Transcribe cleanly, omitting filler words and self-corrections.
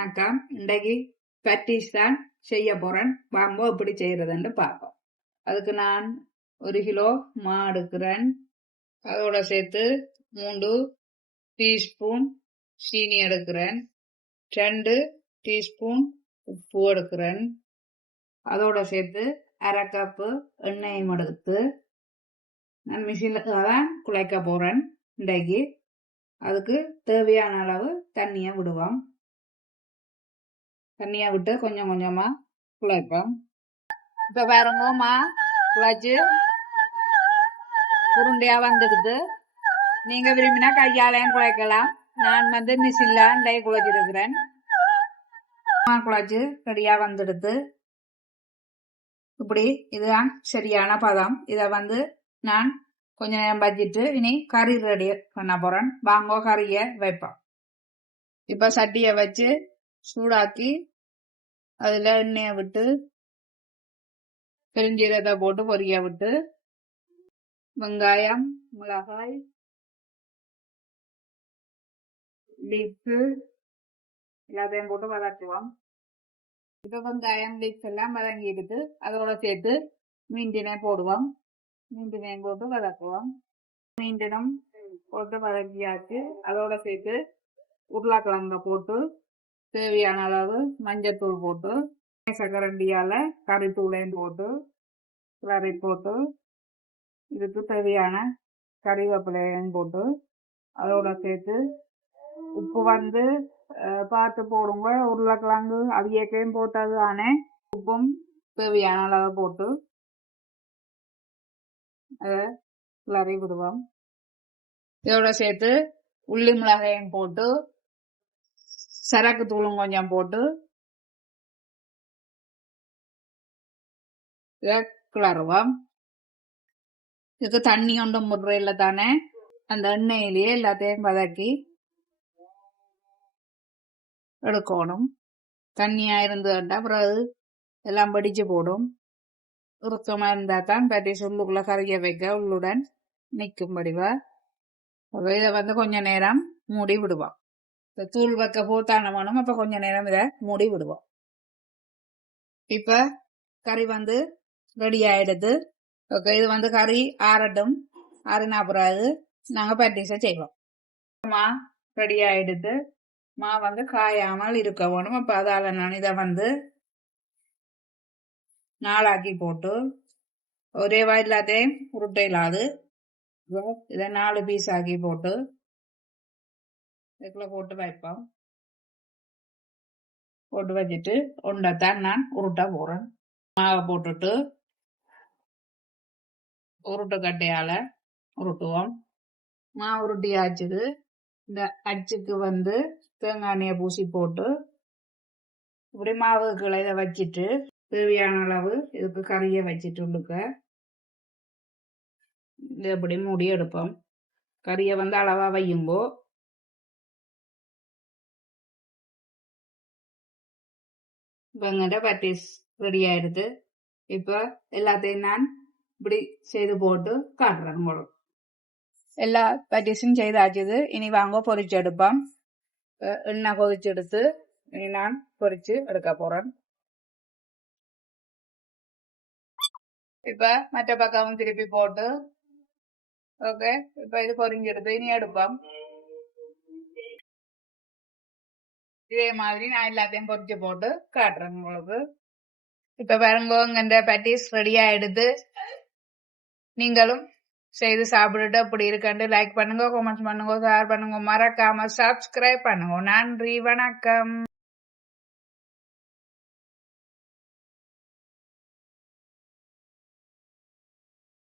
வணக்கம். இன்றைக்கு பட்டிஸ் தான் செய்ய போறேன். வாங்க எப்படி செய்யறதுன்னு பார்ப்போம். அதுக்கு நான் 1 கிலோ மா எடுக்கிறேன். அதோட சேர்த்து 3 டீஸ்பூன் சீனி எடுக்கிறேன். 2 டீஸ்பூன் உப்பு எடுக்கிறேன். அதோட சேர்த்து 1/2 கப்பு எண்ணெயும் எடுத்து நான் மிஷினில் தான் குழைக்க போறேன். இன்றைக்கு அதுக்கு தேவையான அளவு தண்ணியை விடுவோம். தண்ணியை விட்டு கொஞ்சம் கொஞ்சமா குழைப்போம். இப்ப பாருங்க, மா குழைச்சு உருண்டையா வந்துடுது. நீங்க விரும்பினா கையாலையும் குழைக்கலாம். நான் மிஷின்ல இன்றைக்கு குழைச்சிருக்கிறேன். மா குழைச்சு ரெடியா வந்துடுது. இப்படி இதுதான் சரியான பதம். இத நான் கொஞ்ச நேரம் வச்சிட்டு இனி கறி ரெடி பண்ண போறேன். வாங்க கறிய வைப்போம். இப்ப சட்டிய வச்சு சூடாக்கி அதுல எண்ணெயை விட்டு பெருஞ்சீரகத்தை போட்டு பொரிய விட்டு வெங்காயம், மிளகாய், லீஃப் எல்லாத்தையும் போட்டு வதக்குவோம். இப்ப வெங்காயம், லீஃப் எல்லாம் வதங்கி எடுத்து அதோட சேர்த்து மீண்டினை போடுவோம். மீண்டினையும் போட்டு வதக்குவோம். மீண்டினம் போட்டு வதக்கியாச்சு. அதோட சேர்த்து உருளைக்கிழங்க போட்டு தேவையான அளவு மஞ்சத்தூள் போட்டு சக்கரண்டியால கறித்தூளையும் போட்டு கிளறி போட்டு இதுக்கு தேவையான கறிவேப்பிலையும் போட்டு அதோட சேர்த்து உப்பு பார்த்து போடுங்க. உருளைக்கிழங்கு அவியக்கையும் போட்டது தானே. உப்பும் தேவையான அளவு போட்டு அதை கிளறி விடுவோம். இதோட சேர்த்து உள்ளி மிளகாயும் போட்டு சரக்கு தூளும் கொஞ்சம் போட்டு இதை கிளறுவோம். இதுக்கு தண்ணி ஒன்றும் முறையில தானே. அந்த எண்ணெயிலேயே எல்லாத்தையும் வதக்கி எடுக்கணும். தண்ணியா இருந்ததுண்டா பிறகு எல்லாம் படிச்சு போடும். உருக்கமா இருந்தா தான் பட்டி சொல்லுக்குள்ள கறிய வைக்க உள்ளுடன் நிற்கும் படிவா. இதை கொஞ்ச நேரம் மூடி விடுவோம். தூள் வைக்க போத்தான வேணும். அப்ப கொஞ்ச நேரம் இதை மூடி விடுவோம். இப்ப கறி ரெடி ஆயிடுது. ஓகே, இது கறி ஆறட்டும். ஆறுனா பிறகு நாங்க பட்டிஸை செய்வோம். மா ரெடி ஆயிடுது. மா காயாமல் இருக்க வேணும். அப்ப அதால நான் இதை நாளாக்கி போட்டு ஒரே எல்லாத்தையும் உருட்டை இல்லாது இதை 4 பீஸ் ஆக்கி போட்டு இதுக்குள்ள போட்டு வைப்போம். போட்டு வச்சுட்டு ஒன்றைத்தான் நான் உருட்ட போறேன். மாவை போட்டுட்டு உருட்டு கட்டையால உருட்டுவோம். மா உருட்டி ஆச்சுது. இந்த அச்சுக்கு தேங்காய் எண்ணெயை பூசி போட்டு இப்படி மாவுகளை இதை வச்சிட்டு தேவையான அளவு இதுக்கு கறியை வச்சிட்டு உள்ளுக்க இது எப்படி மூடி எடுப்போம். கறியை அளவா வையும்போ வெங்கட பட்டிஸ் ரெடி ஆயிடுது. இப்ப எல்லாத்தையும் நான் இப்படி செய்து போட்டு காட்டுறேன் உங்களுக்கு. எல்லா பட்டிஸும் செய்தாச்சுது. இனி வாங்க பொரிச்சு எடுப்போம். எண்ணெய் கொதிச்சு எடுத்து இனி நான் பொரிச்சு எடுக்க போறேன். இப்ப மற்ற பக்கமும் திருப்பி போட்டு ஓகே. இப்ப இது பொரிஞ்செடுத்து இனி எடுப்போம். இதே மாதிரி நான் எல்லாத்தையும் பொரிச்சு போட்டு காட்டுறேன் உங்களுக்கு. இப்ப பாருங்க, இந்த பட்டிஸ் ரெடி ஆயிடுது. நீங்களும் செய்து சாப்பிட்டுட்டு அப்படி இருக்கண்டு லைக் பண்ணுங்க, கமெண்ட்ஸ் பண்ணுங்க, ஷேர் பண்ணுங்க, மறக்காம சப்ஸ்கிரைப் பண்ணுங்க. நன்றி, வணக்கம்.